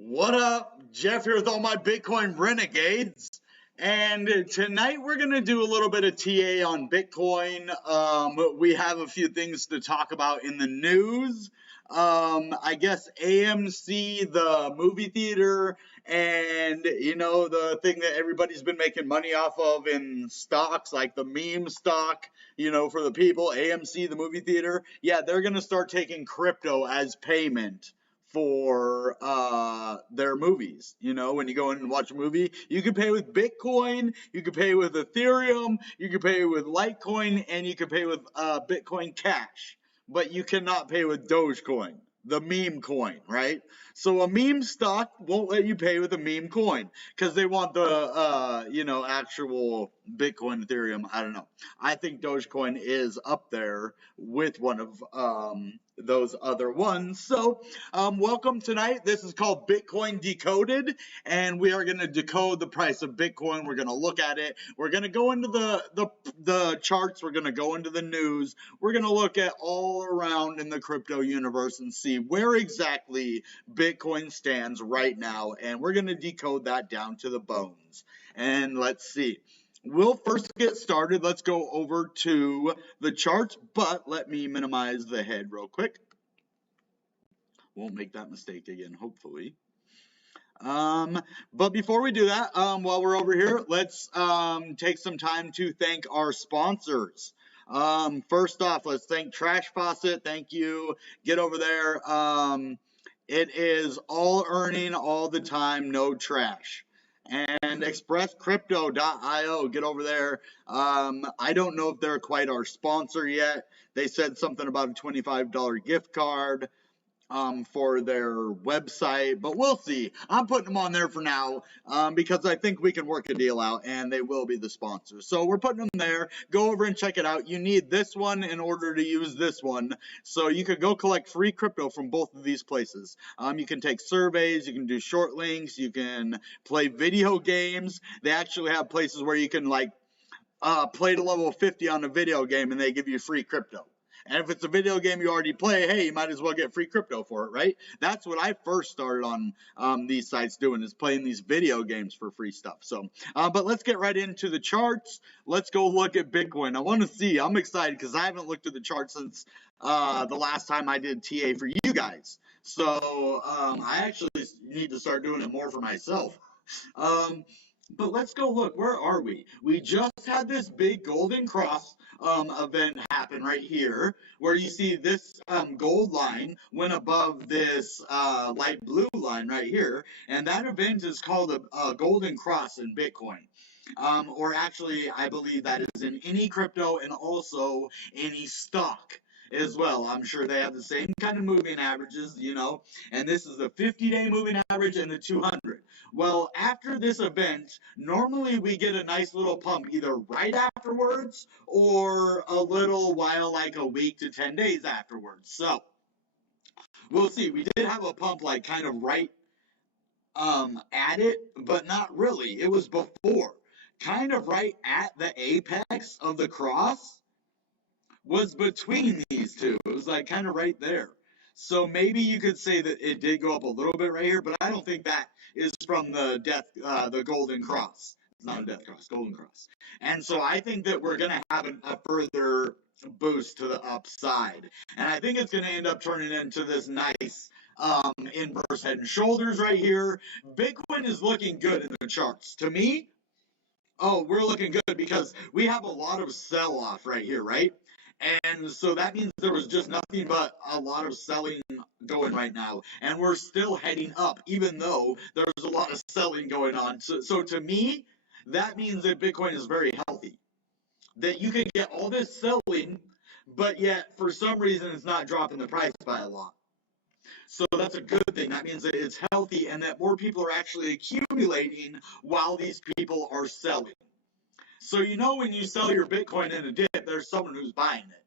What up? Jeff here with all my Bitcoin Renegades. And tonight we're going to do a little bit of TA on Bitcoin. We have a few things to talk about in the news. I guess AMC, the movie theater, and, the thing that everybody's been making money off of in stocks, like the meme stock, for the people, AMC, the movie theater. Yeah, they're going to start taking crypto as payment for their movies. When you go in and watch a movie, you can pay with Bitcoin, you can pay with Ethereum, you can pay with Litecoin, and you can pay with Bitcoin Cash. But you cannot pay with Dogecoin, the meme coin, right? So a meme stock won't let you pay with a meme coin because they want the, actual Bitcoin, Ethereum. I don't know. I think Dogecoin is up there with one of those other ones. So welcome tonight. This is called Bitcoin Decoded, and we are going to decode the price of Bitcoin. We're going to look at it. We're going to go into the charts. We're going to go into the news. We're going to look at all around in the crypto universe and see where exactly Bitcoin stands right now, and we're going to decode that down to the bones. And let's see. We'll first get started. Let's go over to the charts, but let me minimize the head real quick. Won't make that mistake again, hopefully. But before we do that, while we're over here, let's take some time to thank our sponsors. First off, let's thank Trash Faucet. Thank you. Get over there. It is all earning all the time, no trash. And expresscrypto.io, get over there. I don't know if they're quite our sponsor yet. They said something about a $25 gift card for their website, but we'll see. I'm putting them on there for now because I think we can work a deal out, and they will be the sponsor. So we're putting them there. Go over and check it out. You need this one in order to use this one. So you could go collect free crypto from both of these places. You can take surveys. You can do short links. You can play video games. They actually have places where you can play to level 50 on a video game, and they give you free crypto. And if it's a video game you already play, hey, you might as well get free crypto for it, right? That's what I first started on these sites doing, is playing these video games for free stuff. So, but let's get right into the charts. Let's go look at Bitcoin. I want to see. I'm excited because I haven't looked at the chart since the last time I did TA for you guys. So I actually need to start doing it more for myself. But let's go look. Where are we? We just had this big golden cross event happen right here, where you see this gold line went above this light blue line right here, and that event is called a golden cross in Bitcoin. Or actually, I believe that is in any crypto and also any stock as well. I'm sure they have the same kind of moving averages, and this is the 50-day moving average and the 200. Well, after this event, normally we get a nice little pump either right afterwards or a little while, like a week to 10 days afterwards. So we'll see. We did have a pump kind of right at it, but not really. It was before, kind of right at the apex of the cross was between these two. It was kind of right there. So maybe you could say that it did go up a little bit right here, but I don't think that is from the golden cross. It's not a death cross, golden cross. And so I think that we're going to have a further boost to the upside. And I think it's going to end up turning into this nice inverse head and shoulders right here. Bitcoin is looking good in the charts. To me, we're looking good because we have a lot of sell-off right here, right? And so that means there was just nothing but a lot of selling going right now. And we're still heading up, even though there's a lot of selling going on. So to me, that means that Bitcoin is very healthy. That you can get all this selling, but yet for some reason it's not dropping the price by a lot. So that's a good thing. That means that it's healthy and that more people are actually accumulating while these people are selling. So when you sell your Bitcoin in a dip, there's someone who's buying it.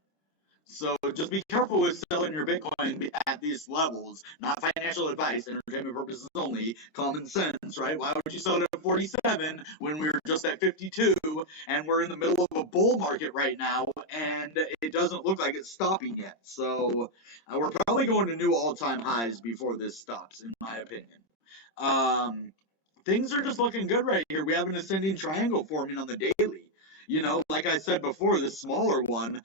So just be careful with selling your Bitcoin at these levels. Not financial advice, entertainment purposes only, common sense, right? Why would you sell it at 47 when we were just at 52 and we're in the middle of a bull market right now and it doesn't look like it's stopping yet? So we're probably going to new all-time highs before this stops, in my opinion. Things are just looking good right here. We have an ascending triangle forming on the daily. You know, like I said before, this smaller one,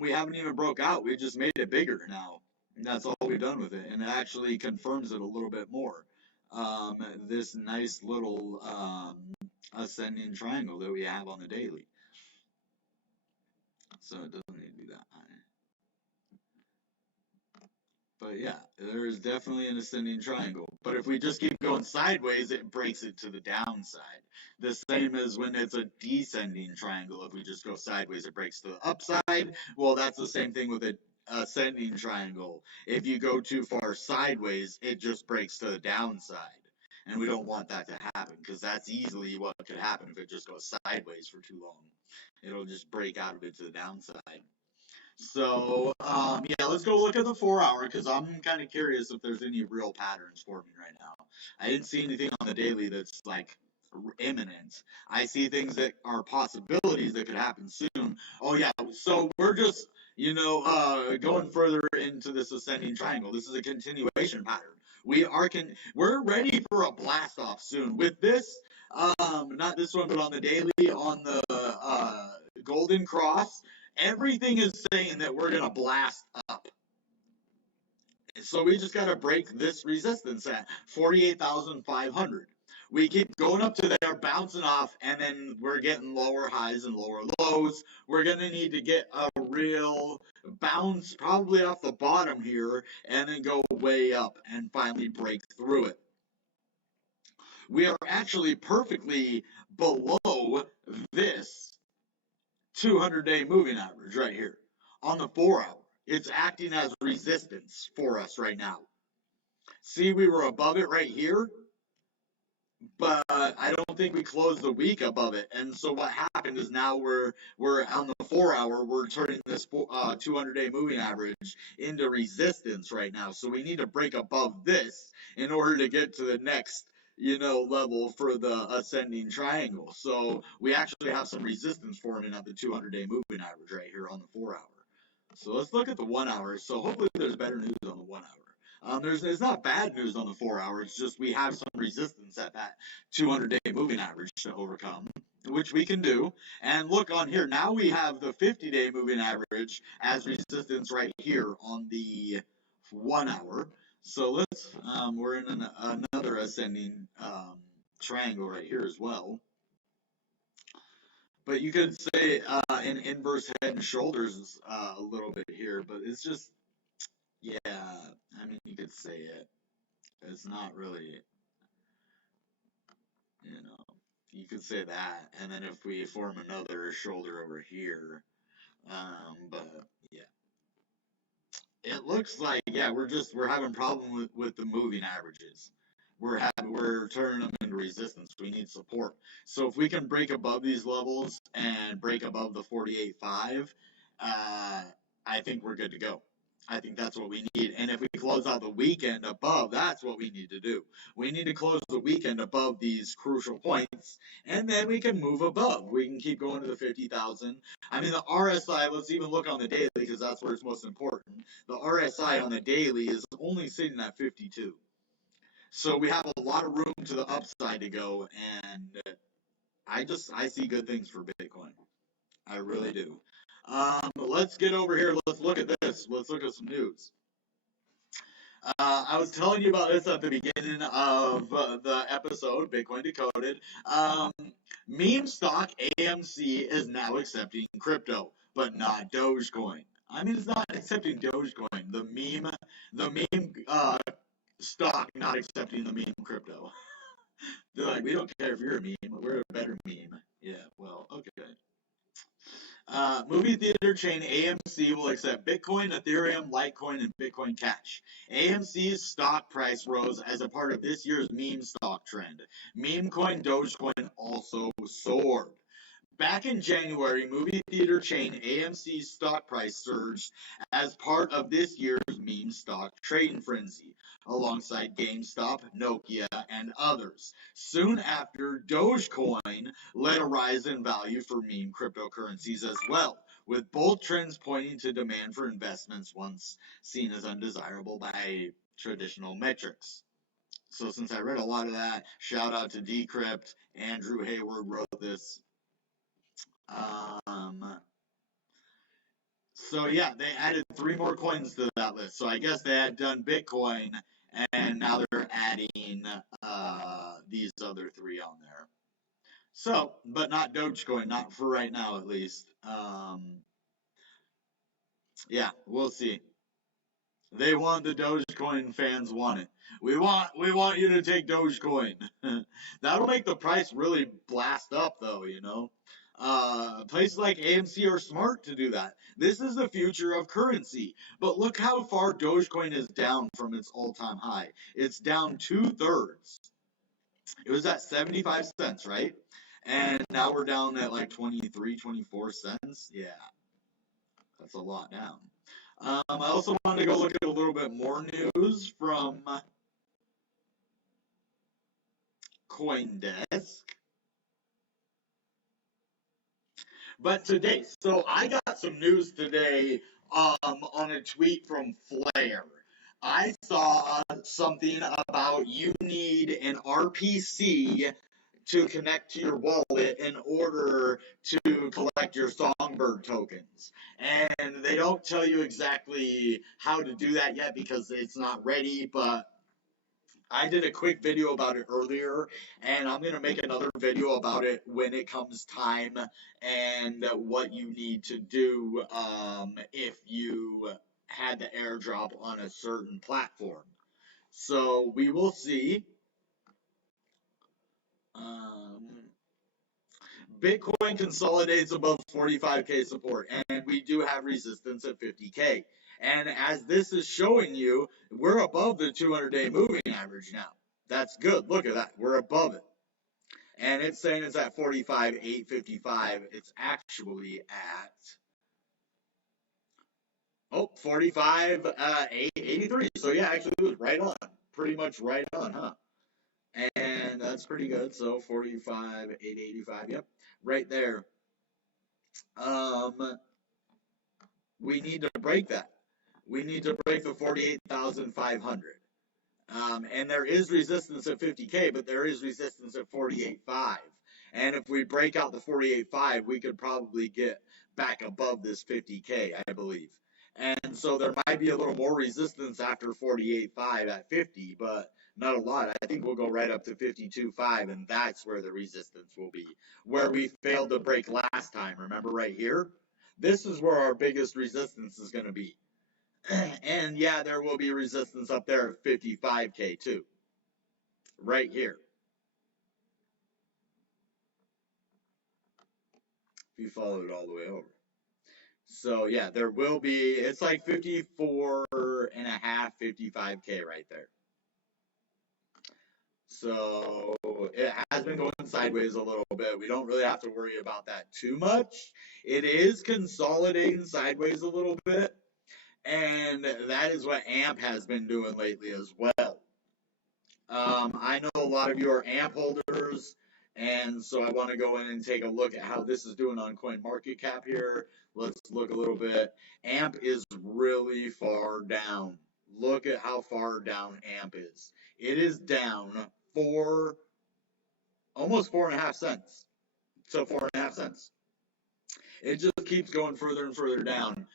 we haven't even broke out. We just made it bigger now. And that's all we've done with it. And it actually confirms it a little bit more. This nice little ascending triangle that we have on the daily. So it doesn't need to be that high. But yeah, there's definitely an ascending triangle. But if we just keep going sideways, it breaks it to the downside. The same as when it's a descending triangle. If we just go sideways, it breaks to the upside. Well, that's the same thing with an ascending triangle. If you go too far sideways, it just breaks to the downside. And we don't want that to happen because that's easily what could happen if it just goes sideways for too long. It'll just break out of it to the downside. So, yeah, let's go look at the 4 hour because I'm kind of curious if there's any real patterns forming right now. I didn't see anything on the daily that's like imminent. I see things that are possibilities that could happen soon. Oh yeah, so we're just going further into this ascending triangle. This is a continuation pattern. We're ready for a blast off soon with this. Not this one, but on the daily on the golden cross. Everything is saying that we're gonna blast up. So we just gotta break this resistance at 48,500. We keep going up to there, bouncing off, and then we're getting lower highs and lower lows. We're gonna need to get a real bounce, probably off the bottom here, and then go way up and finally break through it. We are actually perfectly below this 200-day moving average right here on the 4 hour. It's acting as resistance for us right now. See, we were above it right here, but I don't think we closed the week above it. And so what happened is now we're on the 4 hour, we're turning this 200-day moving average into resistance right now. So we need to break above this in order to get to the next level for the ascending triangle. So we actually have some resistance forming at the 200-day moving average right here on the 4 hour. So let's look at the 1 hour. So hopefully there's better news on the 1 hour. There's not bad news on the 4 hour. It's just we have some resistance at that 200-day moving average to overcome, which we can do. And look on here. Now we have the 50-day moving average as resistance right here on the 1 hour. So we're in another ascending triangle right here as well. But you could say an inverse head and shoulders a little bit here, but it's just, yeah, I mean, you could say it. It's not really, you could say that. And then if we form another shoulder over here, but yeah. It looks like, yeah, we're having problem with the moving averages. We're turning them into resistance. We need support. So if we can break above these levels and break above the 48.5, I think we're good to go. I think that's what we need. And if we close out the weekend above, that's what we need to do. We need to close the weekend above these crucial points, and then we can move above. We can keep going to the 50,000. I mean, the RSI, let's even look on the daily because that's where it's most important. The RSI on the daily is only sitting at 52. So we have a lot of room to the upside to go, and I see good things for Bitcoin. I really do. Let's get over here. Let's look at this. Let's look at some news. I was telling you about this at the beginning of the episode, Bitcoin Decoded. Meme stock AMC is now accepting crypto, but not Dogecoin. I mean, it's not accepting Dogecoin. The meme stock not accepting the meme crypto. They're like, we don't care if you're a meme. We're a better meme. Yeah, well, okay. Movie theater chain AMC will accept Bitcoin, Ethereum, Litecoin, and Bitcoin Cash. AMC's stock price rose as a part of this year's meme stock trend. Meme coin Dogecoin also soared. Back in January, movie theater chain AMC's stock price surged as part of this year's meme stock trading frenzy, alongside GameStop, Nokia, and others. Soon after, Dogecoin led a rise in value for meme cryptocurrencies as well, with both trends pointing to demand for investments once seen as undesirable by traditional metrics. So since I read a lot of that, shout out to Decrypt. Andrew Hayward wrote this. Um, so yeah, they added 3 more coins to that list. So I guess they had done Bitcoin, and now they're adding these other 3 on there. So, but not Dogecoin, not for right now at least. Yeah, we'll see. They want the Dogecoin fans want it. We want you to take Dogecoin. That'll make the price really blast up though, you know. Places like AMC are smart to do that. This is the future of currency. But look how far Dogecoin is down from its all-time high. It's down 2/3. It was at 75 cents, right? And now we're down at like 23, 24 cents. Yeah, that's a lot down. I also wanted to go look at a little bit more news from CoinDesk. But today, so I got some news today on a tweet from Flare. I saw something about you need an RPC to connect to your wallet in order to collect your Songbird tokens. And they don't tell you exactly how to do that yet because it's not ready, but I did a quick video about it earlier, and I'm going to make another video about it when it comes time and what you need to do if you had the airdrop on a certain platform. So we will see. Um, Bitcoin consolidates above 45K support, and we do have resistance at 50K. And as this is showing you, we're above the 200-day moving average now. That's good. Look at that. We're above it. And it's saying it's at 45,855. It's actually at 45,883. So yeah, actually it was right on. Pretty much right on, huh? And that's pretty good. So 45,885. Yep, right there. Um, we need to break that. We need to break the 48,500. And there is resistance at 50K, but there is resistance at 48.5. And if we break out the 48.5, we could probably get back above this 50K, I believe. And so there might be a little more resistance after 48.5 at 50, but not a lot. I think we'll go right up to 52.5, and that's where the resistance will be. Where we failed to break last time, remember right here? This is where our biggest resistance is going to be. And yeah, there will be resistance up there at 55K too. Right here. If you follow it all the way over. So yeah, there will be, it's like 54 and a half, 55K right there. So it has been going sideways a little bit. We don't really have to worry about that too much. It is consolidating sideways a little bit. And that is what AMP has been doing lately as well. I know a lot of you are AMP holders, and so I want to go in and take a look at how this is doing on CoinMarketCap here. Let's look a little bit. AMP is really far down. Look at how far down AMP is. It is down almost 4.5 cents. So 4.5 cents. It just keeps going further and further down.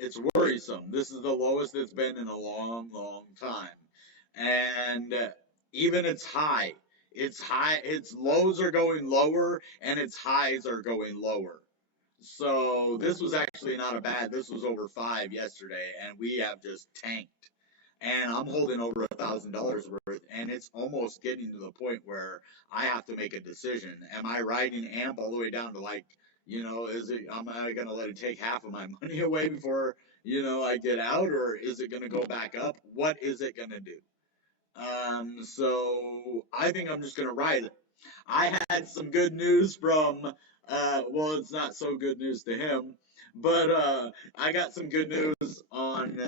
It's worrisome. This is the lowest it's been in a long, long time. And even its lows are going lower and its highs are going lower. So this was actually not a bad, this was over 5 yesterday, and we have just tanked. And I'm holding over $1,000 worth, and it's almost getting to the point where I have to make a decision. Am I riding AMP all the way down to like, am I gonna let it take half of my money away before, I get out, or is it gonna go back up? What is it gonna do? So I think I'm just gonna ride it. I had some good news from, well, it's not so good news to him, but I got some good news on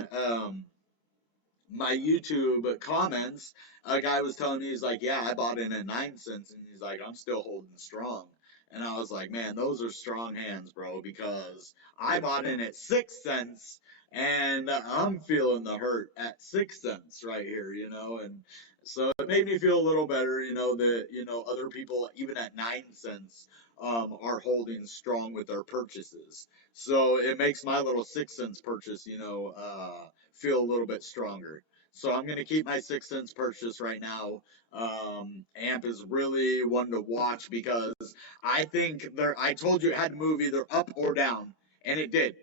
my YouTube comments. A guy was telling me, he's like, yeah, I bought in at 9 cents, and he's like, I'm still holding strong. And I was like, man, those are strong hands, bro, because I bought in at 6 cents, And I'm feeling the hurt at 6 cents right here, and so it made me feel a little better, that other people even at 9 cents are holding strong with their purchases. So it makes my little 6 cents purchase, feel a little bit stronger. So I'm gonna keep my 6 cents purchase right now. AMP is really one to watch because I think I told you it had to move either up or down, and it did.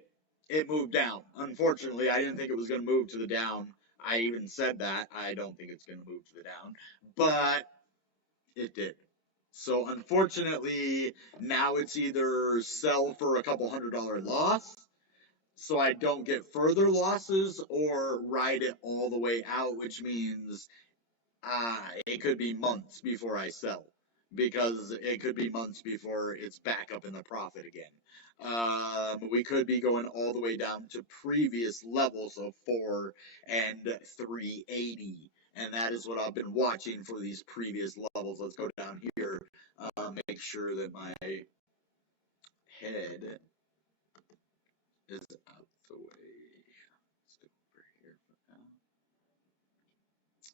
It moved down. Unfortunately, I didn't think it was going to move to the down. I even said that. I don't think it's going to move to the down, but it did. So unfortunately, now it's either sell for a couple $100 loss so I don't get further losses or ride it all the way out, which means it could be months before I sell because it could be months before it's back up in the profit again. We could be going all the way down to previous levels of 4 and 380. And that is what I've been watching for these previous levels. Let's go down here. Make sure that my head is out the way. Let's go over here for now. Let's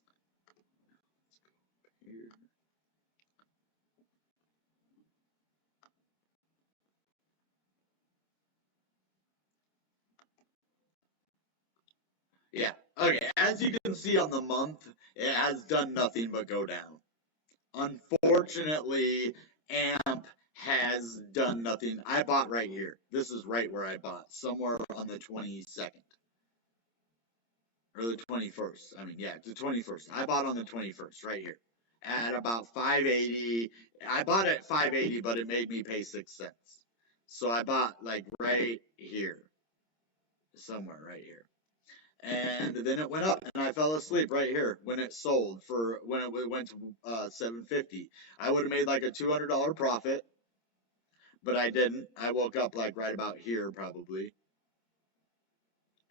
go over here. Yeah. Okay. As you can see on the month, it has done nothing but go down. Unfortunately, AMP has done nothing. I bought right here. This is right where I bought, somewhere on the 22nd. Or the 21st. I mean, yeah, the 21st. I bought on the 21st, right here. At about 580. I bought at 580, but it made me pay 6 cents. So I bought like right here. Somewhere right here. And then it went up, and I fell asleep right here when it sold for when it went to 750. I would have made like a $200 profit, but I didn't. I woke up like right about here probably,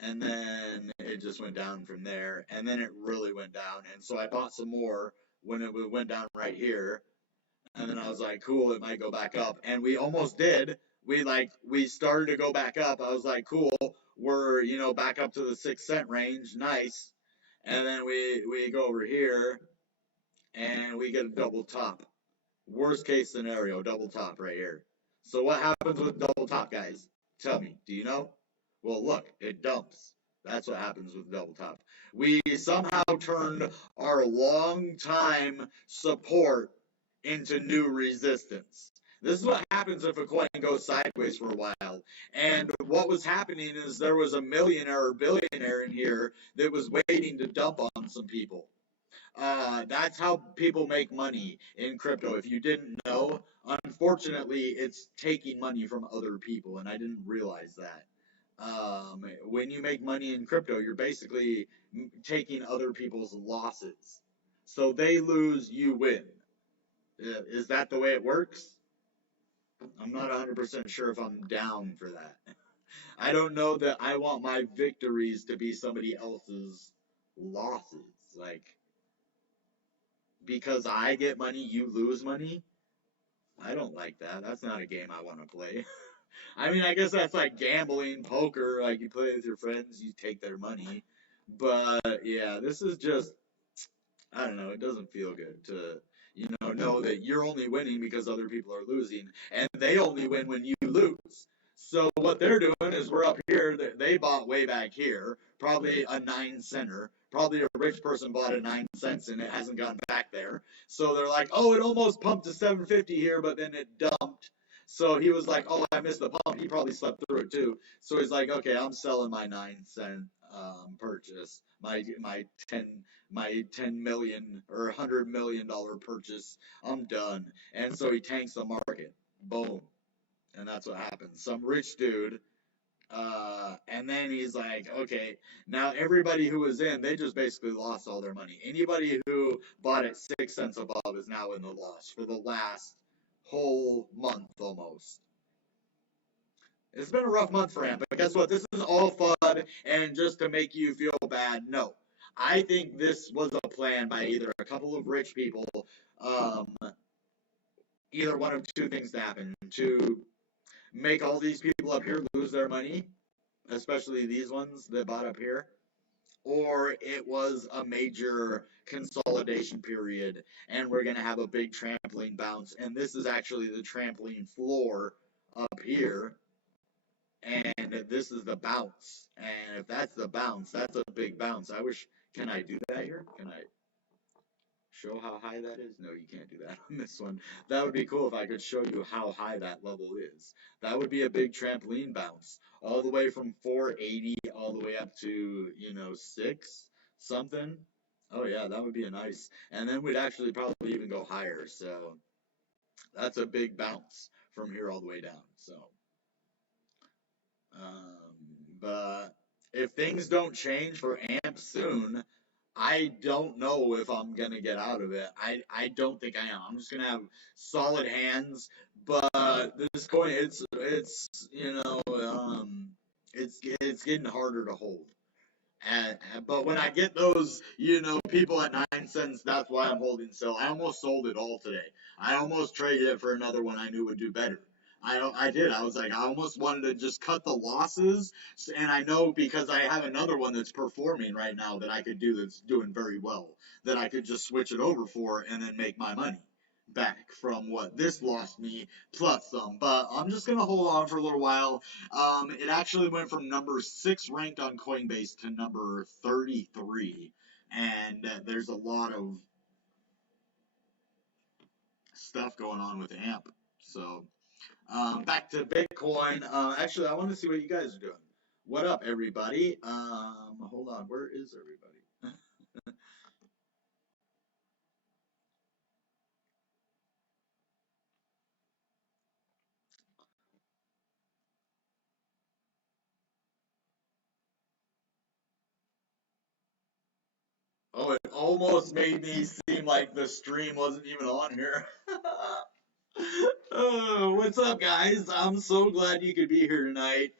and then it just went down from there, and then it really went down, and so I bought some more when it went down right here, and then I was like, cool, it might go back up, and we almost did. We started to go back up. I was like, cool, we're back up to the 6 cent range, nice. And then we go over here and we get a double top. Worst case scenario, double top right here. So what happens with double top, guys? Tell me, do you know? Well, look, it dumps. That's what happens with double top. We somehow turned our long time support into new resistance. This is what happens if a coin goes sideways for a while. And what was happening is there was a millionaire or billionaire in here that was waiting to dump on some people. That's how people make money in crypto. If you didn't know, unfortunately, it's taking money from other people, and I didn't realize that. When you make money in crypto, you're basically taking other people's losses. So they lose, you win. Is that the way it works? I'm not 100% sure if I'm down for that. I don't know that I want my victories to be somebody else's losses. Like, because I get money, you lose money? I don't like that. That's not a game I want to play. I mean, I guess that's like gambling, poker. Like, you play with your friends, you take their money. But, yeah, this is just, I don't know, it doesn't feel good to, know that you're only winning because other people are losing, and they only win when you lose. So what they're doing is we're up here, they bought way back here, probably a 9 center. Probably a rich person bought at 9 cents and it hasn't gone back there. So they're like, oh, it almost pumped to 750 here, but then it dumped. So he was like, oh, I missed the pump. He probably slept through it too. So he's like, okay, I'm selling my 9 cent purchase, my 10 million or $100 million purchase. I'm done. And so he tanks the market. Boom. And that's what happens. Some rich dude. And then he's like, okay, now everybody who was in, they just basically lost all their money. Anybody who bought at 6 cents above is now in the loss for the last whole month almost. It's been a rough month for him, but guess what? This is all fun and just to make you feel bad. No. I think this was a plan by either a couple of rich people, um, either one of two things to happen. To make all these people up here lose their money, especially these ones that bought up here, or it was a major consolidation period and we're going to have a big trampoline bounce. And this is actually the trampoline floor up here. And this is the bounce. And if that's the bounce, that's a big bounce. I wish, can I do that here? Can I show how high that is? No, you can't do that on this one. That would be cool if I could show you how high that level is. That would be a big trampoline bounce. All the way from 480 all the way up to, 6 something. Oh yeah, that would be a nice. And then we'd actually probably even go higher. So that's a big bounce from here all the way down. So, but if things don't change for AMP soon, I don't know if I'm gonna get out of it. I don't think I am. I'm just gonna have solid hands, but this coin, it's getting harder to hold. But when I get those, people at 9 cents, that's why I'm holding still. I almost sold it all today. I almost traded it for another one I knew would do better. I did. I was like, I almost wanted to just cut the losses, and I know because I have another one that's performing right now that I could do that's doing very well, that I could just switch it over for and then make my money back from what this lost me plus some. But I'm just gonna hold on for a little while. It actually went from number 6 ranked on Coinbase to number 33, and there's a lot of stuff going on with AMP. So back to Bitcoin. Actually, I want to see what you guys are doing. What up, everybody? Hold on, where is everybody? Oh, it almost made me seem like the stream wasn't even on here. Oh, what's up, guys? I'm so glad you could be here tonight.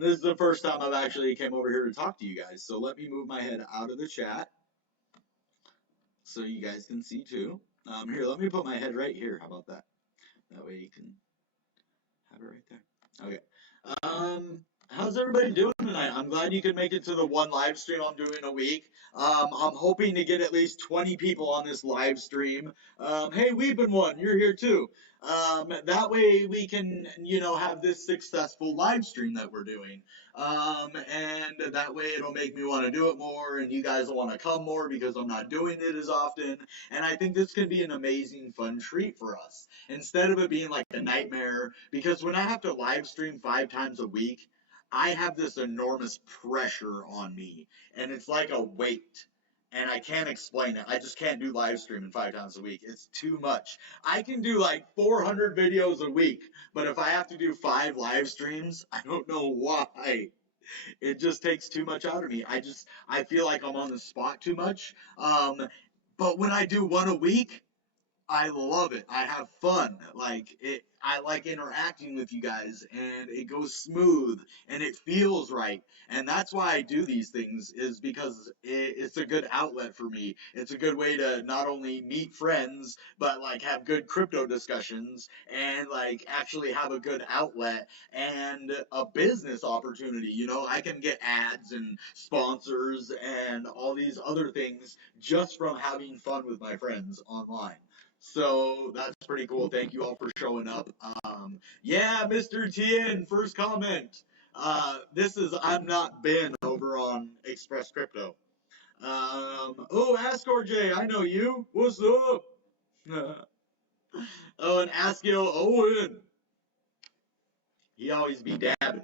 This is the first time I've actually came over here to talk to you guys. So let me move my head out of the chat so you guys can see too. Here, let me put my head right here. How about that? That way you can have it right there. Okay. How's everybody doing tonight? I'm glad you could make it to the one live stream I'm doing a week. I'm hoping to get at least 20 people on this live stream. Hey, we've been one. You're here too. That way we can, have this successful live stream that we're doing. And that way it'll make me want to do it more, and you guys will want to come more because I'm not doing it as often. And I think this could be an amazing, fun treat for us instead of it being like a nightmare. Because when I have to live stream 5 times a week, I have this enormous pressure on me, and it's like a weight. And I can't explain it. I just can't do live streaming 5 times a week. It's too much. I can do like 400 videos a week, but if I have to do 5 live streams, I don't know why. It just takes too much out of me. I feel like I'm on the spot too much. But when I do one a week, I love it. I have fun. I like interacting with you guys, and it goes smooth, and it feels right. And that's why I do these things, is because it's a good outlet for me. It's a good way to not only meet friends, but like have good crypto discussions, and like actually have a good outlet and a business opportunity. I can get ads and sponsors and all these other things just from having fun with my friends online. So that's pretty cool. Thank you all for showing up. Yeah, Mr. Tien, first comment. This is I'm not Ben over on Express Crypto. Oh, Ascor J, I know you. What's up? Oh, and Askio Owen. He always be dabbing.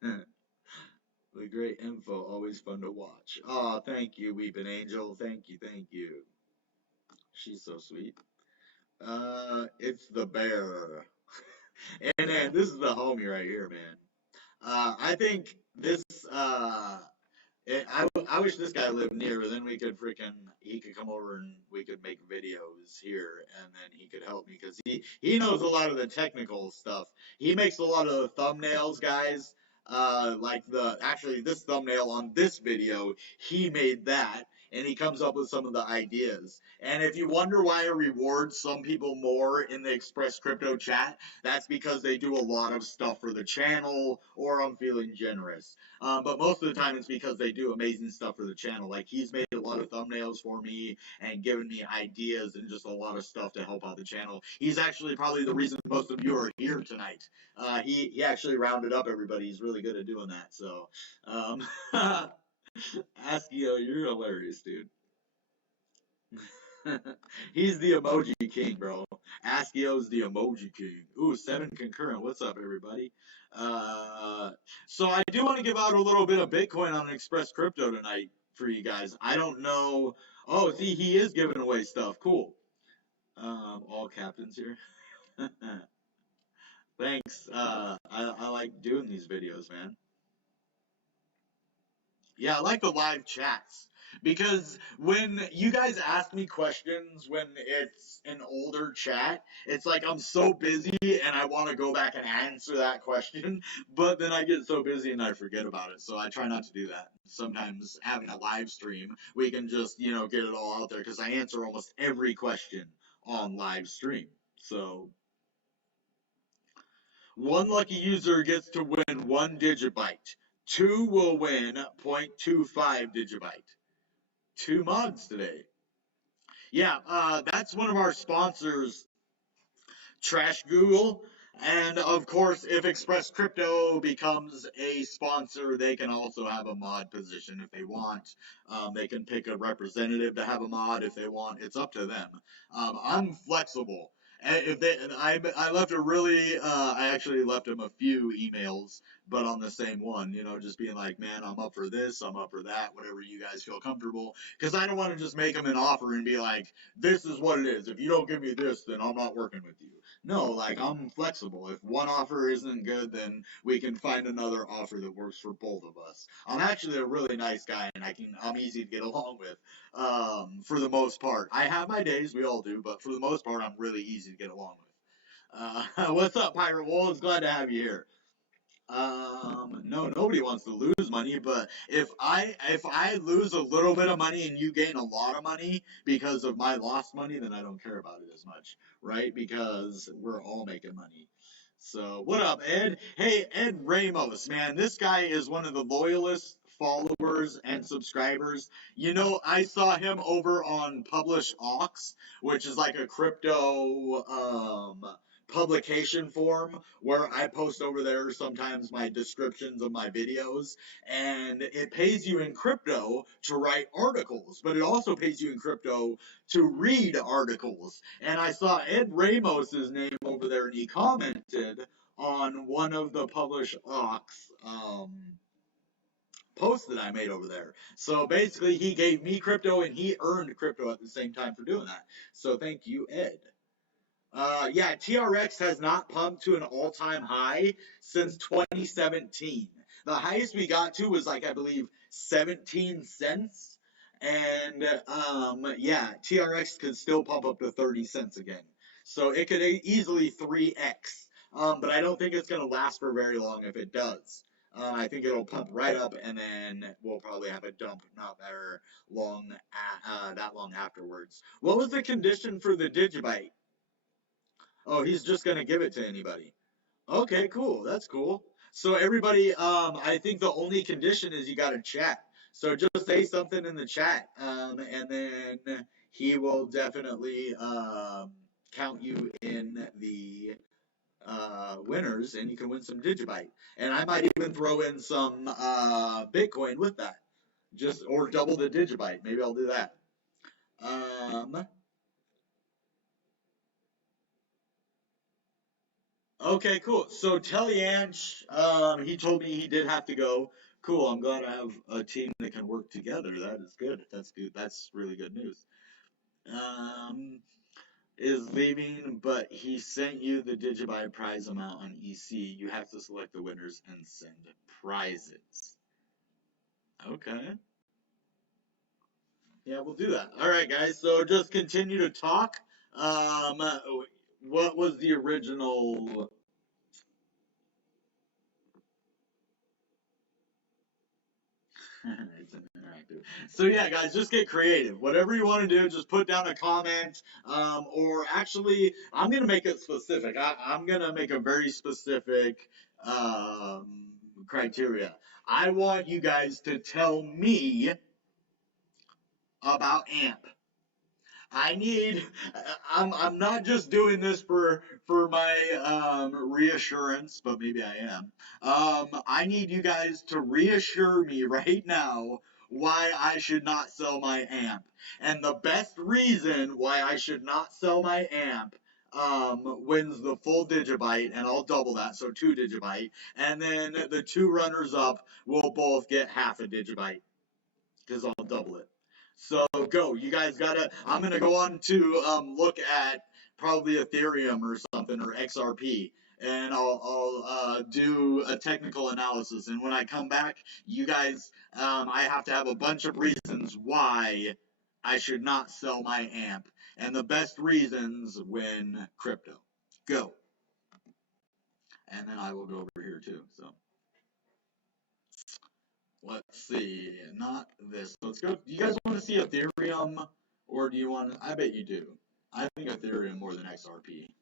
The great info, always fun to watch. Oh, thank you, Weeping Angel. Thank you, thank you. She's so sweet. It's the bear. And then this is the homie right here, man. I think this. I wish this guy lived near, but then he could come over and we could make videos here, and then he could help me because he knows a lot of the technical stuff. He makes a lot of the thumbnails, guys. Actually this thumbnail on this video, he made that, and he comes up with some of the ideas. And if you wonder why I reward some people more in the Express Crypto chat, that's because they do a lot of stuff for the channel, or I'm feeling generous. But most of the time it's because they do amazing stuff for the channel. Like, he's made a lot of thumbnails for me and given me ideas and just a lot of stuff to help out the channel. He's actually probably the reason most of you are here tonight. He actually rounded up everybody. He's really good at doing that. So, Askio, you're hilarious, dude. He's the emoji king, bro. Askio's the emoji king. Ooh, 7 concurrent. What's up, everybody? Uh, so I do want to give out a little bit of Bitcoin on Express Crypto tonight for you guys. I don't know. Oh, see, he is giving away stuff. Cool. All captains here. Thanks. I like doing these videos, man. Yeah, I like the live chats because when you guys ask me questions when it's an older chat, it's like I'm so busy and I want to go back and answer that question, but then I get so busy and I forget about it. So I try not to do that. Sometimes having a live stream, we can just, get it all out there because I answer almost every question on live stream. So one lucky user gets to win 1 digibyte. 2 will win 0.25 digibyte. 2 mods today. Yeah, that's one of our sponsors, Trash Google. And of course, if Express Crypto becomes a sponsor, they can also have a mod position if they want. They can pick a representative to have a mod if they want. It's up to them. I'm flexible. If they, I left a really, I actually left them a few emails, but on the same one, just being like, man, I'm up for this, I'm up for that, whatever you guys feel comfortable. Because I don't want to just make them an offer and be like, this is what it is. If you don't give me this, then I'm not working with you. No, like, I'm flexible. If one offer isn't good, then we can find another offer that works for both of us. I'm actually a really nice guy, and I'm easy to get along with, for the most part. I have my days, we all do, but for the most part, I'm really easy to get along with. What's up, Pirate Wolves? Glad to have you here. No, nobody wants to lose money, but if I lose a little bit of money and you gain a lot of money because of my lost money, then I don't care about it as much, right? Because we're all making money. So, what up, Ed? Hey, Ed Ramos, man, this guy is one of the loyalist followers and subscribers. I saw him over on Publish Aux, which is like a crypto publication form where I post over there sometimes my descriptions of my videos, and it pays you in crypto to write articles, but it also pays you in crypto to read articles. And I saw Ed Ramos's name over there, and he commented on one of the Publish Aux posts that I made over there. So basically, he gave me crypto and he earned crypto at the same time for doing that. So thank you, Ed. Yeah, TRX has not pumped to an all-time high since 2017. The highest we got to was like, I believe, 17 cents. And yeah, TRX could still pump up to 30 cents again. So it could easily 3x. But I don't think it's going to last for very long if it does. I think it'll pump right up, and then we'll probably have a dump not very long, that long afterwards. What was the condition for the Digibyte? Oh, he's just gonna give it to anybody. Okay, cool. That's cool. So everybody, I think the only condition is you gotta chat. So just say something in the chat, and then he will definitely count you in the winners, and you can win some Digibyte. And I might even throw in some Bitcoin with that, just or double the Digibyte. Maybe I'll do that. Okay, cool. So Tellianch, he told me he did have to go. Cool. I'm glad I have a team that can work together. That is good. That's good. That's really good news. Um, is leaving, but he sent you the Digibuy prize amount on EC. You have to select the winners and send prizes. Okay. Yeah, we'll do that. All right, guys. So just continue to talk. Um, what was the original? It's an interactive. So yeah, guys, just get creative. Whatever you want to do, just put down a comment. Or actually, I'm gonna make it specific. I'm gonna make a very specific um, criteria. I want you guys to tell me about AMP. I need. I'm not just doing this for my reassurance, but maybe I am. I need you guys to reassure me right now why I should not sell my amp. And the best reason why I should not sell my amp wins the full digibyte, and I'll double that, so 2 digibyte. And then the two runners up will both get half a digibyte because I'll double it. So go. You guys gotta. I'm gonna go on to look at probably Ethereum or something or XRP, and I'll do a technical analysis. And when I come back, you guys, I have to have a bunch of reasons why I should not sell my amp, and the best reasons win crypto. Go. And then I will go over here too. So. Let's see, not this. Let's go. Do you guys want to see Ethereum, or do you want? I bet you do. I think Ethereum more than XRP.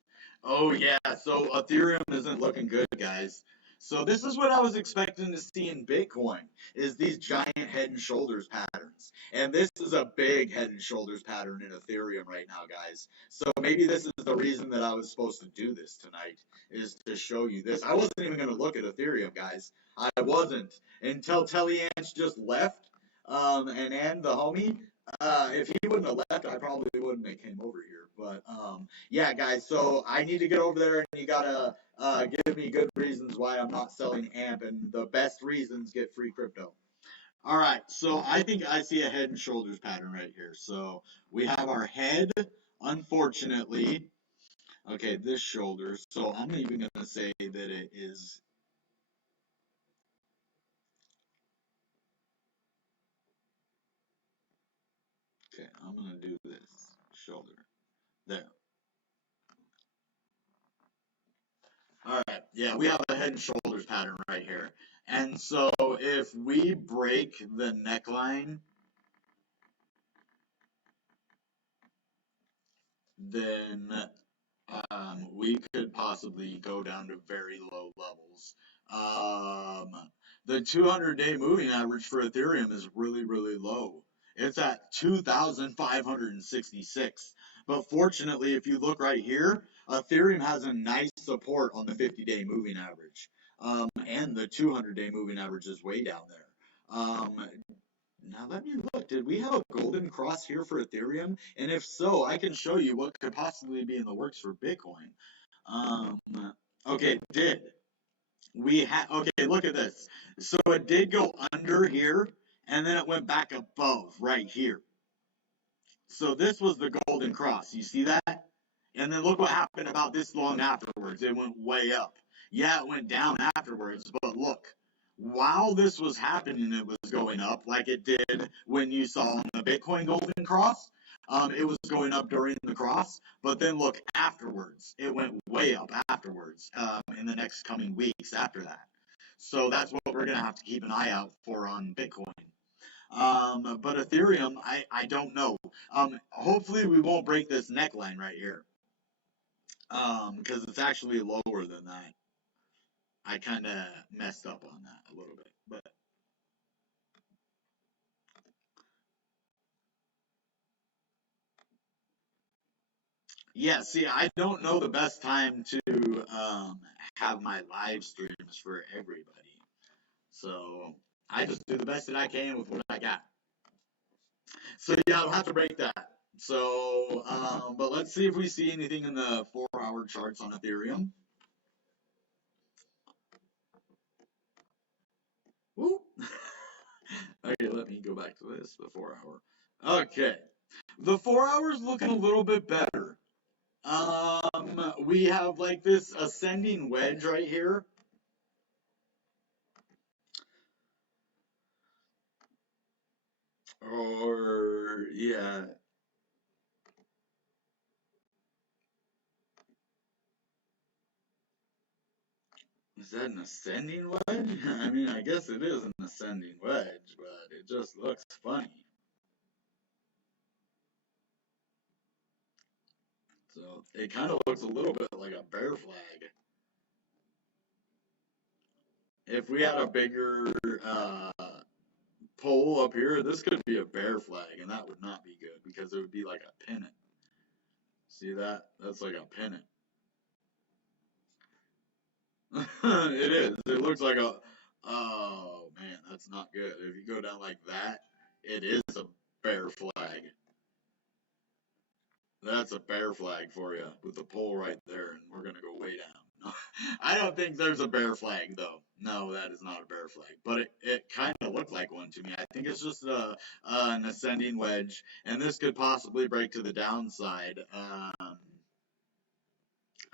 Oh yeah, so Ethereum isn't looking good, guys. So this is what I was expecting to see in Bitcoin, is these giant head and shoulders patterns. And this is a big head and shoulders pattern in Ethereum right now, guys. So maybe this is the reason that I was supposed to do this tonight, is to show you this. I wasn't even going to look at Ethereum, guys. I wasn't until Telliance just left, and the homie, if he wouldn't have left, I probably wouldn't have came over here. But yeah, guys, so I need to get over there, and you gotta give me good reasons why I'm not selling AMP, and the best reasons get free crypto. All right, so I think I see a head and shoulders pattern right here. So we have our head, unfortunately. Okay, this shoulder. So I'm even gonna say that it is. Okay, I'm gonna do this shoulder. There. All right. Yeah, we have a head and shoulders pattern right here. And so if we break the neckline, then we could possibly go down to very low levels. The 200-day moving average for Ethereum is really, really low. It's at 2,566. But fortunately, if you look right here, Ethereum has a nice support on the 50-day moving average. And the 200-day moving average is way down there. Now let me look. Did we have a golden cross here for Ethereum? And if so, I can show you what could possibly be in the works for Bitcoin. Um, okay, it did. Okay, look at this. So it did go under here, and then it went back above right here. So this was the golden cross. You see that? And then look what happened about this long afterwards. It went way up. Yeah, it went down afterwards, but look, while this was happening, it was going up like it did when you saw on the Bitcoin golden cross. It was going up during the cross, but then look afterwards. It went way up afterwards in the next coming weeks after that. So that's what we're going to have to keep an eye out for on Bitcoin. But Ethereum, I don't know. Hopefully we won't break this neckline right here. Because it's actually lower than that. I kind of messed up on that a little bit, but yeah. See, I don't know the best time to have my live streams for everybody, so I just do the best that I can with what I got. So yeah, I'll have to break that. So, but let's see if we see anything in the 4-hour charts on Ethereum. Woo. Okay, let me go back to this, the 4-hour. Okay, the 4 hours looking a little bit better. We have like this ascending wedge right here. Or, yeah. Is that an ascending wedge? I mean, I guess it is an ascending wedge, but It just looks funny. So it kind of looks a little bit like a bear flag. If we had a bigger pole up here, this could be a bear flag, and that would not be good because it would be like a pennant. See that? That's like a pennant. It is. It looks like a. Oh man, that's not good. If you go down like that, it is a bear flag. That's a bear flag for you with the pole right there, and we're gonna go way down. I don't think there's a bear flag though. No, that is not a bear flag, but it kind of looked like one to me. I think it's just an ascending wedge, and this could possibly break to the downside.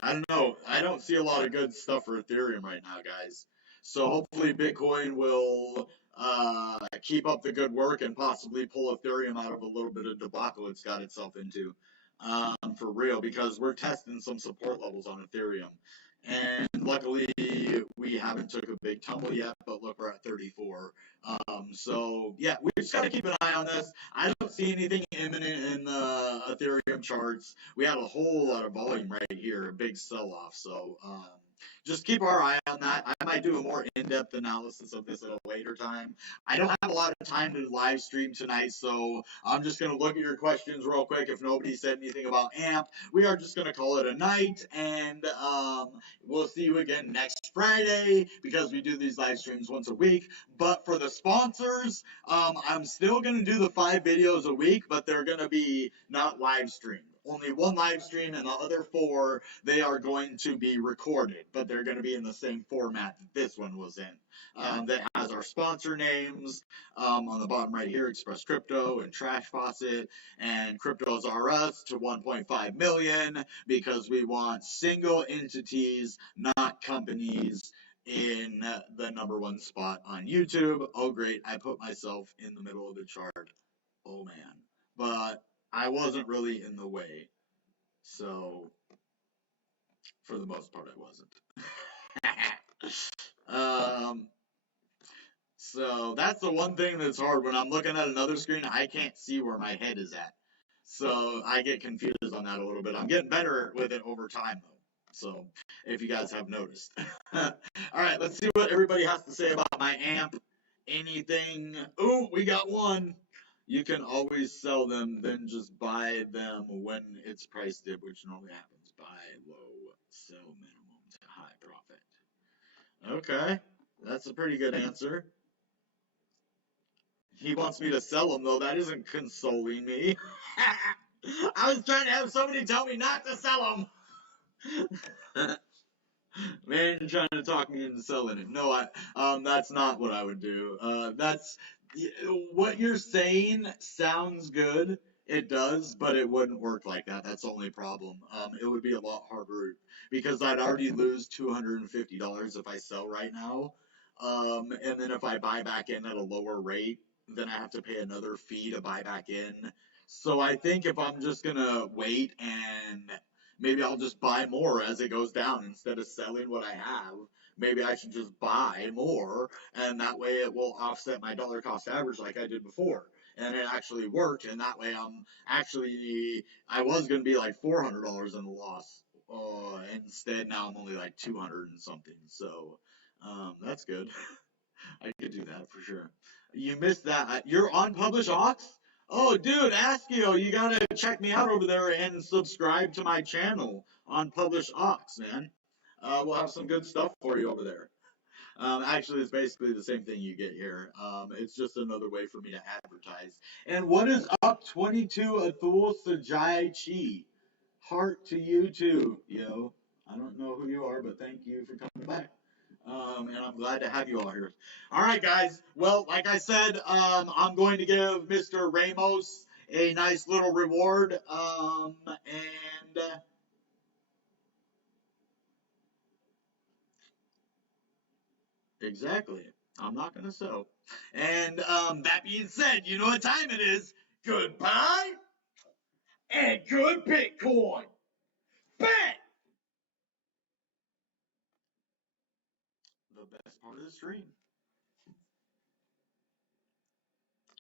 I don't know. I don't see a lot of good stuff for Ethereum right now, guys. So hopefully Bitcoin will keep up the good work and possibly pull Ethereum out of a little bit of debacle it's got itself into, for real, because we're testing some support levels on Ethereum. And luckily, we haven't took a big tumble yet, but look, we're at 34. So yeah, we just got to keep an eye on this. I don't see anything imminent in the Ethereum charts. We had a whole lot of volume right here, a big sell-off. So just keep our eye on that. I might do a more in-depth analysis of this at a later time. I don't have a lot of time to live stream tonight, so I'm just going to look at your questions real quick. If nobody said anything about AMP, we are just going to call it a night, and we'll see you again next Friday because we do these live streams once a week. But for the sponsors, I'm still going to do the 5 videos a week, but they're going to be not live streamed. Only one live stream, and the other 4, they are going to be recorded, but they're going to be in the same format that this one was in. That has our sponsor names on the bottom right here, Express Crypto and Trash Faucet, and Cryptos R Us to 1.5 million because we want single entities, not companies, in the #1 spot on YouTube. Oh, great. I put myself in the middle of the chart. Oh, man. But I wasn't really in the way. So, for the most part, I wasn't. So that's the one thing that's hard. When I'm looking at another screen, I can't see where my head is at. So I get confused on that a little bit. I'm getting better with it over time, though. So if you guys have noticed. All right, let's see what everybody has to say about my amp. Anything? Oh, we got one. You can always sell them, then just buy them when it's price dip, which normally happens. Buy low, sell minimum to high profit. Okay, that's a pretty good answer. He wants me to sell them, though. That isn't consoling me. I was trying to have somebody tell me not to sell them. Man, you're trying to talk me into selling it. No, that's not what I would do. That's what you're saying sounds good. It does, but it wouldn't work like that. That's the only problem. It would be a lot harder because I'd already lose $250 if I sell right now. And then if I buy back in at a lower rate, then I have to pay another fee to buy back in. So I think if I'm just gonna wait and maybe I'll just buy more as it goes down instead of selling what I have. Maybe I should just buy more, and that way it will offset my dollar cost average like I did before. And it actually worked, and that way I was going to be like $400 in the loss. Instead, now I'm only like 200 and something. So that's good. I could do that for sure. You missed that. You're on Publish Aux? Oh, dude, Askio, you gotta check me out over there and subscribe to my channel on Publish Aux, man. We'll have some good stuff for you over there. Actually, it's basically the same thing you get here. It's just another way for me to advertise. And what is up, 22 Athul Sajai Chi? Heart to you too, yo. I don't know who you are, but thank you for coming back. And I'm glad to have you all here. All right, guys. Well, like I said, I'm going to give Mr. Ramos a nice little reward. Exactly. I'm not going to sell. And that being said, you know what time it is. Goodbye and good Bitcoin. Bang! The best part of the stream.